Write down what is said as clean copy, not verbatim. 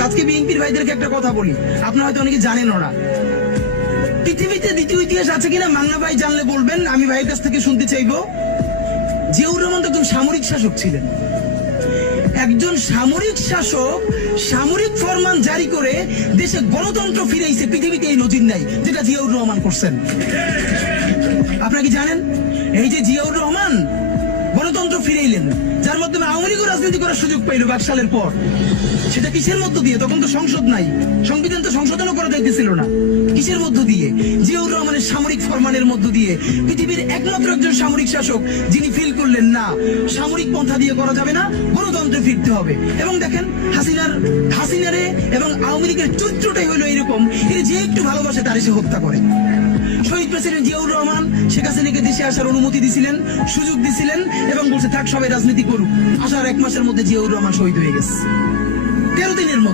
আচ্ছা, আজকে বিএনপির ভাইদেরকে একটা কথা বলি, আপনারা হয়তো অনেকে জানেন না। পৃথিবীতে দ্বিতীয় ইতিহাস আছে কিনা মান্না ভাই জানলে বলবেন, আমি ভাইয়ের কাছ থেকে শুনতে চাইবো। জিয়াউর রহমান তো একজন সামরিক শাসক ছিলেন। একজন সামরিক শাসক সামরিক ফরমান জারি করে দেশে গণতন্ত্র ফিরেছে, পৃথিবীতে এই নজির নাই যেটা জিয়াউর রহমান করছেন। আপনারা কি জানেন এই যে জিয়াউর রহমান গণতন্ত্র ফিরাইলেন, যার মাধ্যমে আওয়ামী লীগ রাজনীতি করার সুযোগ পাইল ১ সালের পর, সেটা কিসের মধ্য দিয়ে? তখন তো সংসদ নাই, সংবিধান তো সংশোধনও করা যাইতেছিল না। কিসের মধ্য দিয়ে? জিয়াউর রহমানের সামরিক ফরমানের মধ্য দিয়ে। পৃথিবীর একমাত্র একজন সামরিক শাসক যিনি ফিল করলেন না সামরিক পন্থা দিয়ে করা যাবে না, গণতন্ত্রে ফিরতে হবে। এবং দেখেন হাসিনারে এবং আওয়ামী লীগের চরিত্রটাই হলো এরকম, এর যে একটু ভালোবাসে তার এসে হত্যা করে। শহীদ প্রেসিডেন্ট জিয়াউর রহমান শেখ হাসিনাকে দেশে আসার অনুমতি দিছিলেন, সুযোগ দিছিলেন এবং বলছে থাক সবাই রাজনীতি করুক। আসার ১ মাসের মধ্যে জিয়াউর রহমান শহীদ হয়ে গেছে, ১৩ দিনের মধ্যে।